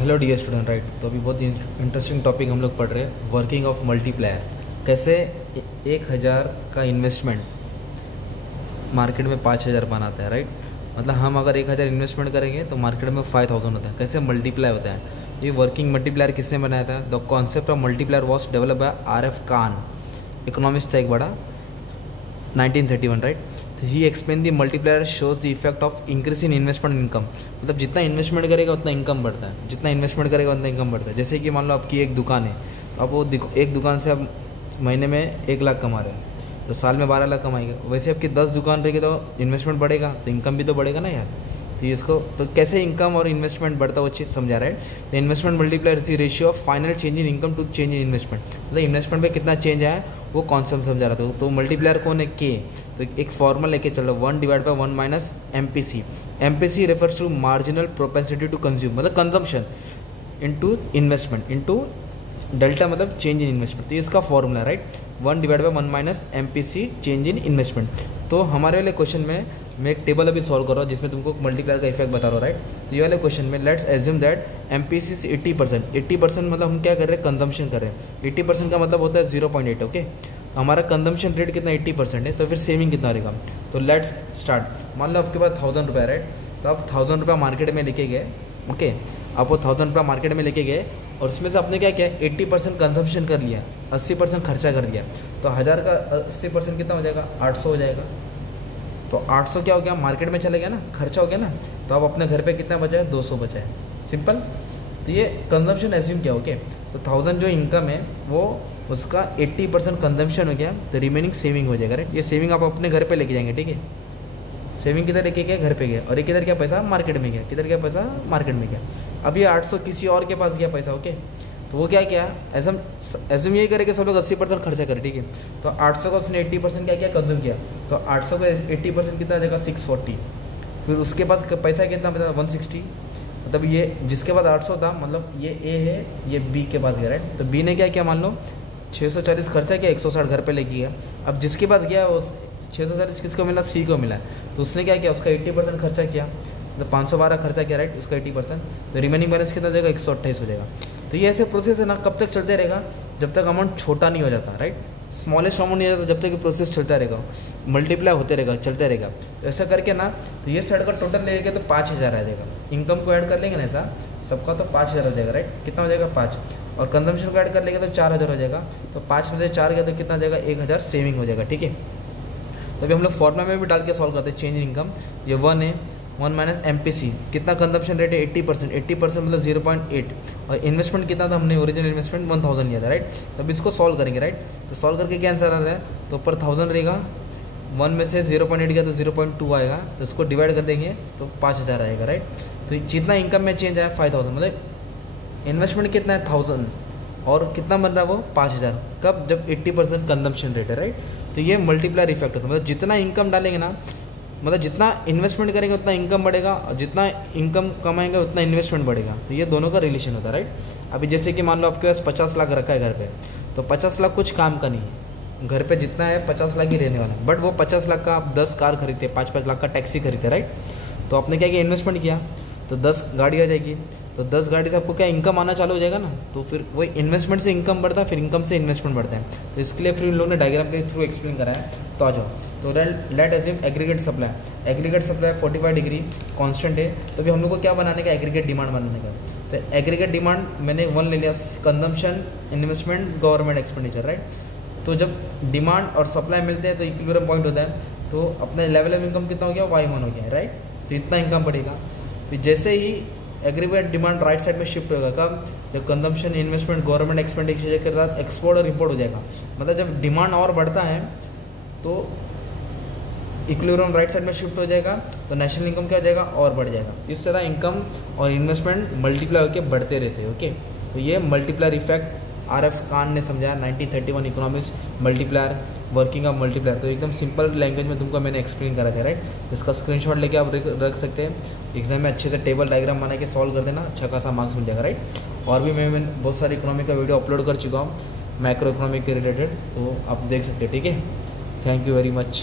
Hello dear student, right. तो अभी बहुत इंटरेस्टिंग टॉपिक हम लोग पढ़ रहे हैं, वर्किंग ऑफ मल्टीप्लायर। कैसे 1,000 का इन्वेस्टमेंट मार्केट में 5,000 बनाता है, राइट। मतलब हम अगर 1,000 इन्वेस्टमेंट करेंगे तो मार्केट में 5,000 होता है। कैसे मल्टीप्लाई होता है, ये वर्किंग मल्टीप्लायर किसने बनाया था? The concept of multiplier was develop by R.F. Kahn, economist था एक बड़ा, 1931, राइट। तो ही explain the multiplier shows the effect of increase in investment income. मतलब जितना इन्वेस्टमेंट करेगा उतना इनकम बढ़ता है, जितना इन्वेस्टमेंट करेगा उतना इनकम बढ़ता है। जैसे कि मान लो आपकी एक दुकान है, तो आप वो एक दुकान से आप महीने में 1 लाख कमा रहे हैं, तो साल में 12 लाख कमाएंगे। वैसे आपकी 10 दुकान रहेगी तो इन्वेस्टमेंट बढ़ेगा, तो इनकम भी तो बढ़ेगा ना यार। तो इसको तो कैसे इनकम और इन्वेस्टमेंट बढ़ता है वो चीज़ समझा रहा है। तो investment multiplier is the ratio of final change in income to change in investment. मतलब इन्वेस्टमेंट पे कितना चेंज आया वो कॉन्सेप्ट समझा रहा था। तो मल्टीप्लायर कौन है? के। तो एक फॉर्मूला लेके चलो, 1 divide by 1 minus MPC। MPC refers to marginal propensity to consume, मतलब consumption into investment into delta, मतलब चेंज इन इन्वेस्टमेंट। तो इसका formula, right, 1 divide by 1 minus MPC change in investment. तो हमारे वाले क्वेश्चन में मैं एक टेबल अभी सॉल्व कर रहा हूँ जिसमें तुमको मल्टीप्लायर का इफेक्ट बता रहा हूँ, राइट। तो ये वाले क्वेश्चन में लेट्स एज्यूम दैट MPC से 80%। 80% मतलब हम क्या कर रहे हैं? कंजम्पशन कर रहे हैं। 80% का मतलब होता है 0.8, ओके। तो हमारा कंजम्पशन रेट कितना? 80% है। तो फिर सेविंग कितना रहेगा? तो लेट्स स्टार्ट। मान लो आपके पास 1,000 रुपये, राइट। तो आप 1,000 रुपये मार्केट में लेके गए, ओके। आप वो 1,000 रुपये मार्केट में लेके गए और उसमें से आपने क्या किया? 80% कंजम्पशन कर लिया, 80% खर्चा कर दिया। तो 1,000 का 80% कितना हो जाएगा? 800 हो जाएगा। तो 800 क्या हो गया? मार्केट में चले गया ना, खर्चा हो गया ना। तो अब अपने घर पे कितना बचा है? 200 बचा है, सिंपल। तो ये कंजम्पशन एज्यूम किया, ओके। तो 1,000 जो इनकम है वो उसका 80% कंजम्पशन हो गया, तो रिमेनिंग सेविंग हो जाएगा, राइट। ये सेविंग आप अपने घर पे लेके जाएंगे, ठीक है। सेविंग किधर लेके गया? घर पे गया। और ये किधर क्या? पैसा मार्केट में गया। किधर गया? पैसा मार्केट में गया। अब ये 800 किसी और के पास गया पैसा, ओके। तो वो क्या किया? एज्यूम यही करे कि सब लोग 80% खर्चा करें, ठीक है। तो 800 का उसने 80% क्या किया? कंज्यूम किया। तो 800 का 80% कितना आ जाएगा? 640। फिर उसके पास पैसा कितना बचा? 160। मतलब ये जिसके पास 800 था, मतलब ये ए है, ये बी के पास गया, राइट। तो बी ने क्या किया? मान लो 640 खर्चा किया, 160 घर पे लेके गया। अब जिसके पास गया वो 640 किसको मिला? सी को मिला। तो उसने क्या किया? उसका 80% खर्चा किया, तो 512 खर्चा किया, राइट। उसका 80%, तो रिमेनिंग बैलेंस कितना हो जाएगा? 128 हो जाएगा। तो ये ऐसे प्रोसेस है ना, कब तक चलते रहेगा? जब तक अमाउंट छोटा नहीं हो जाता, राइट। स्मॉलेस्ट अमाउंट नहीं हो जाता, जब तक ये प्रोसेस चलता रहेगा, मल्टीप्लाई होते रहेगा, चलते रहेगा। तो ऐसा करके ना, तो ये साइड का टोटल लेंगे तो 5,000 आ जाएगा। इनकम को ऐड कर लेंगे ना ऐसा सबका, तो 5,000 हो जाएगा, राइट। कितना हो जाएगा? 5। और कंजम्पशन को ऐड कर लेंगे तो 4,000 हो जाएगा। तो 5 में से 4 गया तो कितना हो जाएगा? 1,000 सेविंग हो जाएगा, ठीक है। तो अभी हम लोग फॉर्मूला में भी डाल के सॉल्व करते हैं। चेंज इन इनकम, ये 1 है, 1 माइनस MPC। कितना कंजम्पशन रेट है? 80%। 80% मतलब 0.8। और इन्वेस्टमेंट कितना था? हमने ओरिजिनल इन्वेस्टमेंट 1,000 लिया था, राइट। तब इसको सॉल्व करेंगे, राइट। तो सॉल्व करके क्या आंसर आ रहा है? तो ऊपर 1,000 रहेगा, 1 में से 0.8 गया तो 0.2 आएगा। तो इसको डिवाइड कर देंगे तो 5,000 आएगा, राइट। तो जितना इनकम में चेंज आया 5,000, मतलब इन्वेस्टमेंट कितना है? 1,000, और कितना बन रहा है वो? 5,000। कब? जब 80% कंजम्पशन रेट है, राइट। तो ये मल्टीप्लायर इफेक्ट होता है। मतलब जितना इनकम डालेंगे ना, मतलब जितना इन्वेस्टमेंट करेंगे उतना इनकम बढ़ेगा, और जितना इनकम कमाएंगे उतना इन्वेस्टमेंट बढ़ेगा। तो ये दोनों का रिलेशन होता है, राइट। अभी जैसे कि मान लो आपके पास 50 लाख रखा है घर पे, तो 50 लाख कुछ काम का नहीं है। घर पे जितना है 50 लाख ही रहने वाला है। बट वो 50 लाख का आप 10 कार खरीदते, 5-5 लाख का टैक्सी खरीदते, राइट। तो आपने क्या किया? इन्वेस्टमेंट किया, तो 10 गाड़ी आ जाएगी। तो 10 गाड़ी से आपको क्या इनकम आना चालू हो जाएगा ना। तो फिर वही इन्वेस्टमेंट से इनकम बढ़ता है, फिर इनकम से इन्वेस्टमेंट बढ़ता है। तो इसके लिए फिर इन लोगों ने डायग्राम के थ्रू एक्सप्लेन करा है। तो आ जाओ। तो late assume aggregate supply. Aggregate supply 45 degree constant है। तो अभी हम लोग को क्या बनाने का? एग्रीगेट डिमांड बनाने का। तो एग्रीगेट डिमांड मैंने 1 ले लिया, consumption, investment, government expenditure, right. तो जब डिमांड और सप्लाई मिलते हैं तो इक्विलिब्रियम पॉइंट होता है। तो अपने लेवल ऑफ इनकम कितना हो गया? Y1 हो गया, राइट। तो इतना इनकम बढ़ेगा। फिर जैसे ही एग्रीगेट डिमांड राइट साइड में शिफ्ट होगा, कब? जब कंजम्पशन, इन्वेस्टमेंट, गवर्नमेंट एक्सपेंडिचर के साथ एक्सपोर्ट और इंपोर्ट हो जाएगा। मतलब जब डिमांड और बढ़ता है तो इक्विलिब्रियम राइट साइड में शिफ्ट हो जाएगा, तो नेशनल इनकम क्या हो जाएगा? और बढ़ जाएगा। इस तरह इनकम और इन्वेस्टमेंट मल्टीप्लाई होकर बढ़ते रहते हैं, ओके। तो ये मल्टीप्लायर इफेक्ट R.F. कान ने समझाया, 1931 economics, multiplier, working of multiplier. तो एकदम सिंपल लैंग्वेज में तुमको मैंने एक्सप्लेन करा था, राइट। इसका स्क्रीनशॉट लेके आप रख सकते हैं। एग्जाम में अच्छे से टेबल डायग्राम बना के सॉल्व कर देना, अच्छा खासा मार्क्स मिल जाएगा, राइट। और भी मैं बहुत सारे इकोनॉमिक का वीडियो अपलोड कर चुका हूँ, मैक्रो इकोनॉमिक के रिलेटेड, तो आप देख सकते हैं, ठीक है। Thank you very much.